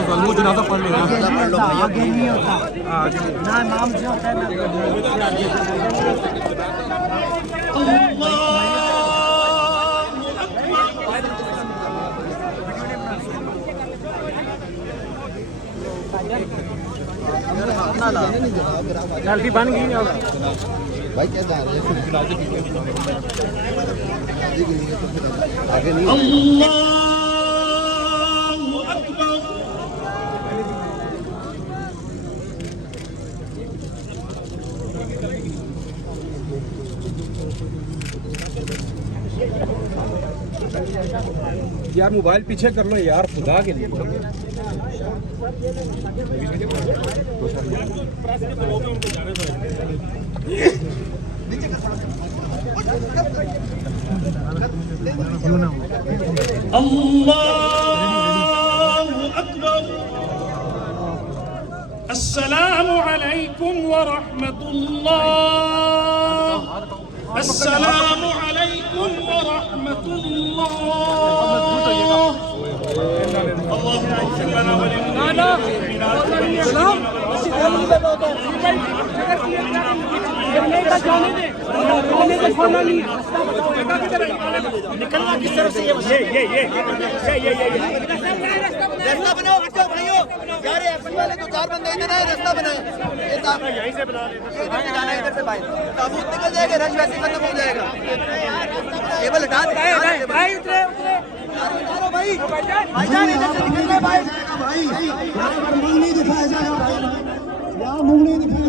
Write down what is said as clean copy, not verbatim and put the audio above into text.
मुझे जनाजा पढ़ लेना। आगे नहीं होता ना, नाम से होता है ना। गलती बन गई भाई क्या जा रहे हैं आगे नहीं। यार मोबाइल पीछे कर लो यार, खुदा के लिए। अल्लाहु अकबर। अस्सलामु अलैकुम व रहमतुल्लाह। अस्सलामु अलैकुम व रहमतुल्लाह। अल्लाहुम्मा इग़फिर लना व निकलना किस तरफ से? ये रास्ता बनाओ हटो भाइयों यार, एप्पल वाले को 4 बंदे इधर आए, रास्ता बनाए। ये साहब यहीं से बना लेते हैं, इधर से जाना है, इधर से भाई ताबूत निकल जाएगा, रश वैसे खत्म हो जाएगा। टेबल हटा दे भाई, उतरे उतरे भाई, भाईजान इधर से निकल रहे भाई। भाई मुंह नहीं दिखाया जाएगा भाई, यहाँ मुंह नहीं दिखाया